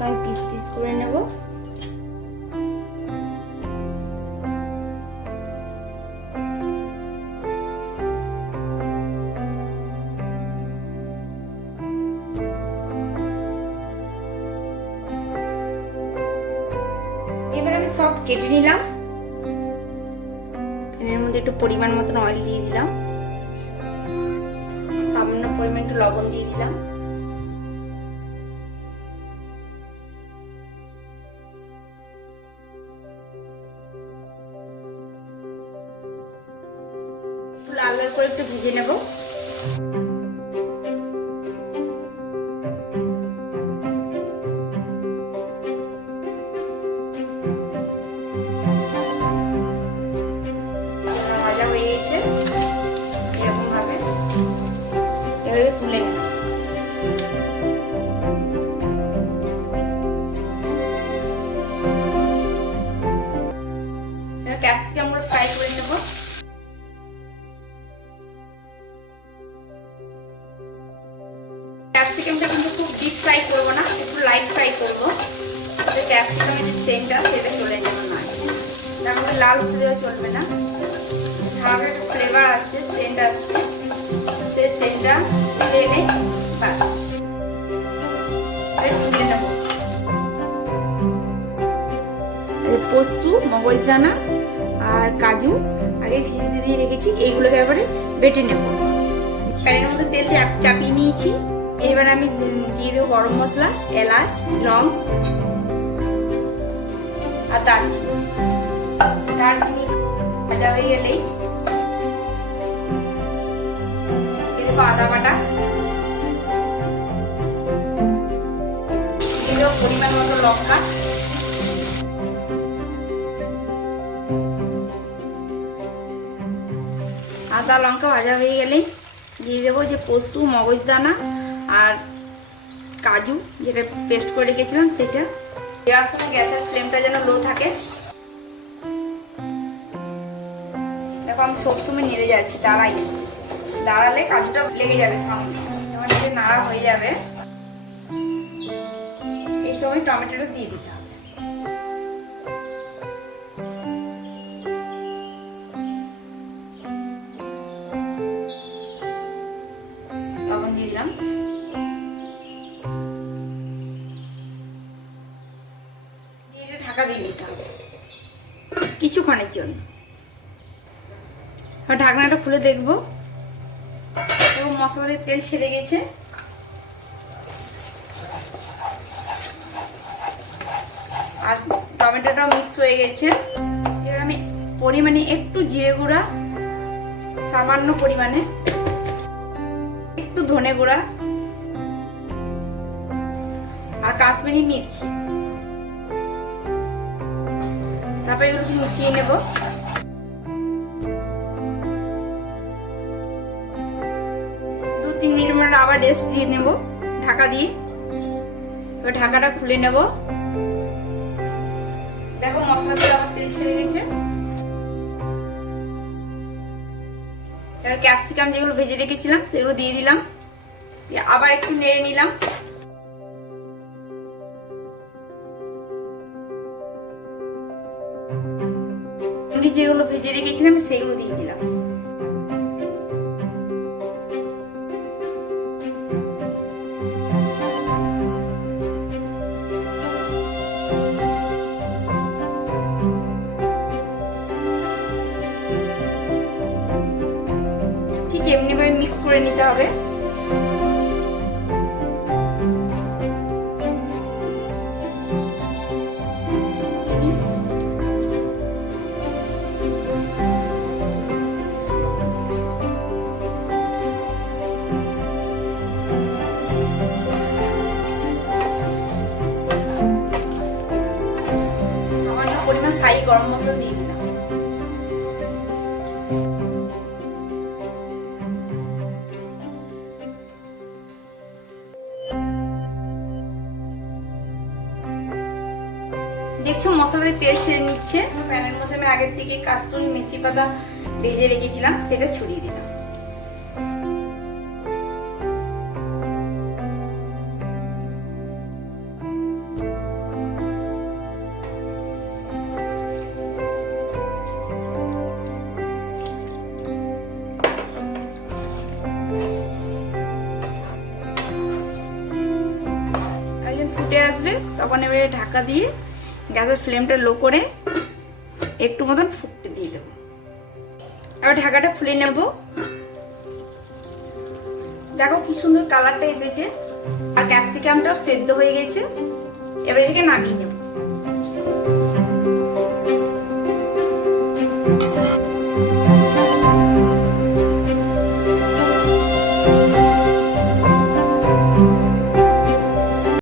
এগুলোকে আমি piece piece করে নেব। এবার আমি সব কেটে নিলাম। এর মধ্যে একটু পরিমাণ মতন অয়েল দিয়ে দিলাম, সামান্য পরিমাণ একটু লবণ দিয়ে দিলাম, লাল লাল করে একটু ভেজে নেব। ভাজা হয়ে গেছে, এরকম ভাবে এবারে তুলে নেব। এবার ক্যাপসিকাম গুলো ফ্রাই করে নেব। ক্যাপসিকামটা কিন্তু খুব ডিপ ফ্রাই করবো না, একটু লাইট ফ্রাই করবো, ক্যাপসিকামের যে সেন্টটা সেটা চলে যাবে না। তারপরে লাল হতে দেওয়া চলবে না, ঝালের একটা ফ্লেভার আসছে, সেন্ট আসছে, সেই সেন্টটা এনে তুলে নেব। পোস্ত, মগজদানা আর কাজু আগে ভিজিয়ে দিয়ে রেখেছি, এইগুলোকে এবারে বেটে নেব। প্যানের মধ্যে তেল চাপিয়ে নিয়েছি। এবার আমি দিয়ে দেবো গরম মশলা, এলাচ, লং আর দারচিনি। দারচিনি ভাজা হয়ে গেলেই দিয়ে দেবো আদা বাটা, দিয়ে দেবো পরিমাণ মতো লঙ্কা, আদা লঙ্কা ভাজা হয়ে গেলেই দিয়ে দেবো যে পোস্ত, মগজদানা আর কাজু যেটা পেস্ট করে রেখেছিলাম সেটা। দেওয়ার সময় গ্যাসের ফ্লেমটা যেন লো থাকে। দেখো আমি সবসময় নেড়ে যাচ্ছি, দাঁড়াই, দাঁড়ালে কাজুটা লেগে যাবে সঙ্গে সঙ্গে। যখন এটা নাড়া হয়ে যাবে এই সময় টমেটোটা দিয়ে দিতে হবে। লবণ দিয়ে দিলাম, ঢাকা দিয়ে দিতে হবে কিছুক্ষণের জন্য। ঢাকনাটা খুলে দেখবো এবং মশলার তেল ছেড়ে গেছে। আর টমেটোটাও মিক্স হয়ে গেছে। এবার আমি পরিমাণে একটু জিরে গুঁড়া, সামান্য পরিমাণে একটু ধনে গুঁড়া আর কাশ্মীরি মির্চি, তারপরে এগুলোকে মিশিয়ে নেব। দু তিন মিনিট মতো আবার রেস্ট দিয়ে নেব ঢাকা দিয়ে। এবার ঢাকাটা খুলে নেব। দেখো মশলাগুলো আবার তেল ছেড়ে গেছে। এবার ক্যাপসিকাম যেগুলো ভেজে রেখেছিলাম সেগুলো দিয়ে দিলাম, আবার একটু নেড়ে নিলাম। যেগুলো ভেজে রেখেছিলাম সেগুলো দিয়ে দিলাম। ঠিক এমনি ভাবে মিক্স করে নিতে হবে। পরিমাণ ছাই গরম মশলা দিয়ে দিলাম। দেখছো মশলাতে তেল ছেড়ে নিচ্ছে। প্যানের মধ্যে আমি আগের থেকে কাস্তুরি মেথি পাতা ভেজে রেখেছিলাম সেটা ছড়িয়ে দিলাম। আসবে, তখন এবারে ঢাকা দিয়ে গ্যাসের ফ্লেমটা লো করে একটু মতন ফুটতে দিয়ে দেবো। এবার ঢাকাটা খুলে নেব। দেখো কি সুন্দর কালারটা এসেছে, আর ক্যাপসিকামটাও সেদ্ধ হয়ে গেছে। এবার এটাকে নামিয়ে নেব।